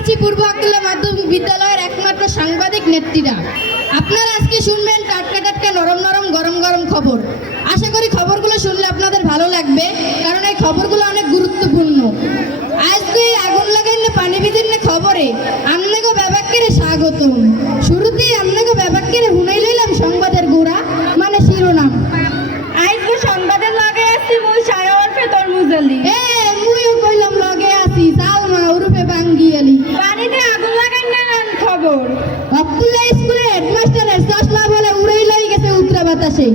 আছি পূর্ব আকুল্লা মাধ্যমিক বিদ্যালয়ের একমাত্র সাংবাদিক নেত্রীরা। আপনারা আজকে শুনবেন টাটকা টাটকা নরম নরম গরম গরম খবর। আশা করি খবরগুলো শুনলে আপনাদের ভালো লাগবে, কারণ এই খবরগুলো অনেক গুরুত্বপূর্ণ। আজকে আগুন লাগাইলে পানি বিদিনে খবরে খবর আব্দুল্লাহ স্কুলের হেডমাস্টারের চশমা বলে উড়েই লই গেছে উত্তরা বাতাসে।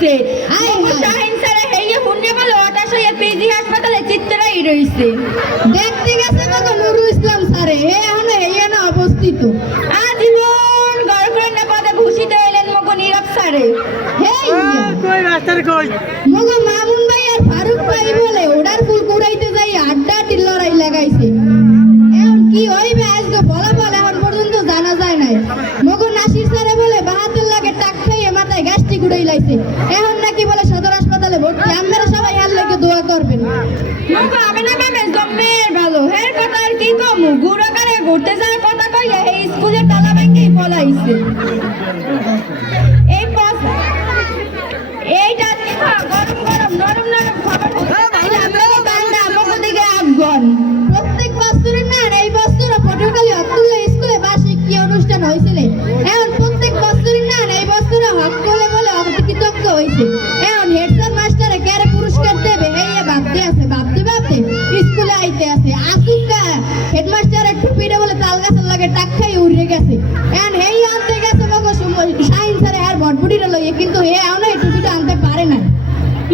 দেখে আইছে আয় মগো হায়। শাহিন স্যারে হইয়া হুন্নে বলে হতাশ হইয়া পিজি হাসপাতালে চিত্তরাই রইছে। দেখতে গেছে মগো নুরু ইসলাম স্যারে হে এখন হেয়ে না অবস্থিত। আজীবন গড়কন্যা পদে ভূষিত হইলেন মগো নীরব স্যারে। হেই কই মাস্টার কই? মগো মামুন ভাই আর ফারুক ভাই বলে ওডার ফুল কুড়াইতে যাই আড্ডা টিল লড়াই লাগাইছে। আমরা সবাই আর লেগে দোয়া করবেন। আমি না ম্যামে জম্মের ভালো হের কথা আর কি কমু? করে ঘুরতে যাওয়ার কথা কইয়া এই স্কুলের তালা ভেঙেই পলাইছে। লইয়ে কিন্তু হে এখন এই টুপিটা আনতে পারে না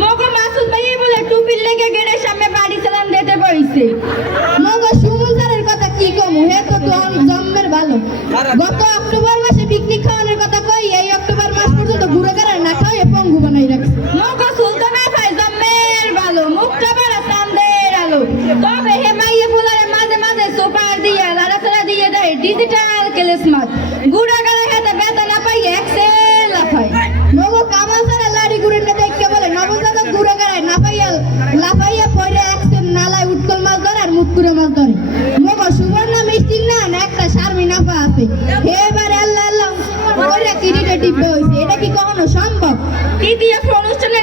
মগো মাসুদ ভাই বলে টুপির লেগে গেড়ে সামনে বাড়ি চালান দিতে পারিছে মগো সুমন স্যারের কথা কি কমু হে তো জন্মের ভালো গত অক্টোবর মগো কামাল স্যারের লাড়ি ঘুরে না বলে, নবজাতক ঘুরে গেড়ায় না লাফাইয়া পড়ে একসেন নালায় উৎকল মাছ ধরে আর মুখ করে মাছ ধরে। মগো সুবর্ণ মিষ্টির না না একটা শারমি নাফা আছে। এবারে আল্লাহ আল্লাহ, ওরা কিরিটে টিপে হইছে। এটা কি কখনো সম্ভব? তৃতীয় অনুষ্ঠানে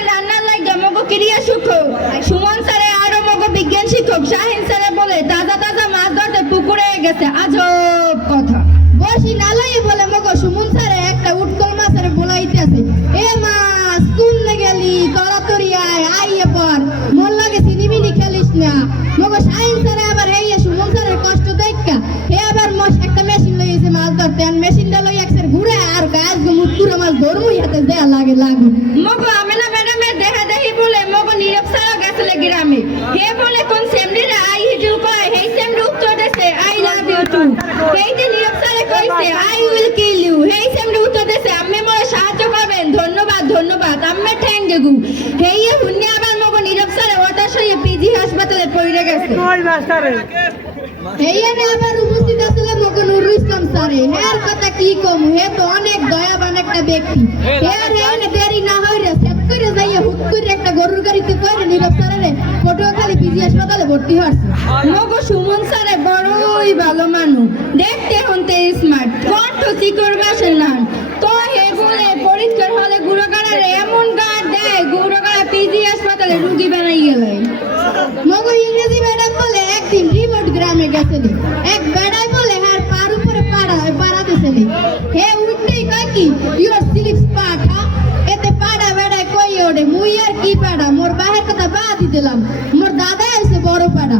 ধরমুই হাতে দেয়া লাগে লাগু মগো আমেনা ম্যাডামের দেহা দেহি বলে মগো নীরব স্যারও গেছিলে গ্রামে। হে বলে কোন সেমডিরে আই হিজু কয়? হেই সেমডি উত্তর দেছে আই লাভ ইউ টু। হেইতে নীরব স্যারে কইছে আই উইল কিল ইউ। হেই সেমডি উত্তর দেছে আম্মে মোরে সাহায্য করবেন। ধন্যবাদ ধন্যবাদ আম্মে ঠ্যাং গেগু। হেই হুন্নি আবার মগো নীরব স্যারে হতাশ হয়ে পিজি হাসপাতালে পড়ে গেছে। কই মাস্টার। এইখানে আবার উপস্থিত আসলে মগো নুরুল ইসলাম স্যারে। হের কথা কি কম? হে তো অনেক দয়াবান দেরি না হইরে সেট করে যাইয়ে হুট করে একটা গরুর গাড়িতে করে নীরব পটুয়াখালী পিজি হাসপাতালে ভর্তি হচ্ছে মগো সুমন স্যারে বড়ই ভালো মানু দেখতে হতে স্মার্ট কণ্ঠ চিকর বাসের গুড়োগাড়ার এমন গার্ড দেয় গুড়োগাড়া পিজি হাসপাতালে রুগী বানাই গেলে মগো ইংরেজি ম্যাডাম বলে একদিন রিমোট গ্রামে গেছিল এক বেড়াই দিলাম। মোর দাদা আছে বড় পাড়া।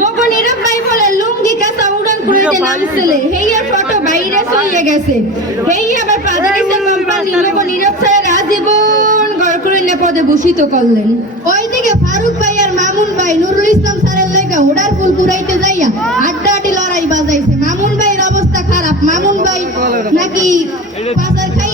মগো নীরব ভাই বলে লুঙ্গি কাঁচা উড়ান করে পানিতে নামছিলে হেইয়ার ফটো বাইরে চলে গেছে। হেই আবার পাদারিসে কোম্পানি। মগো নীরব স্যারের আজীবন গড় করে নে পদে ভূষিত করলেন। ওইদিকে ফারুক ভাই আর মামুন ভাই নুরুল ইসলাম স্যারের লেগে ওড়ার ফুল কুড়াইতে যাইয়া আড্ডাআড্ডি লড়াই বাজাইছে। মামুন ভাইয়ের অবস্থা খারাপ। মামুন ভাই নাকি পাচার খাই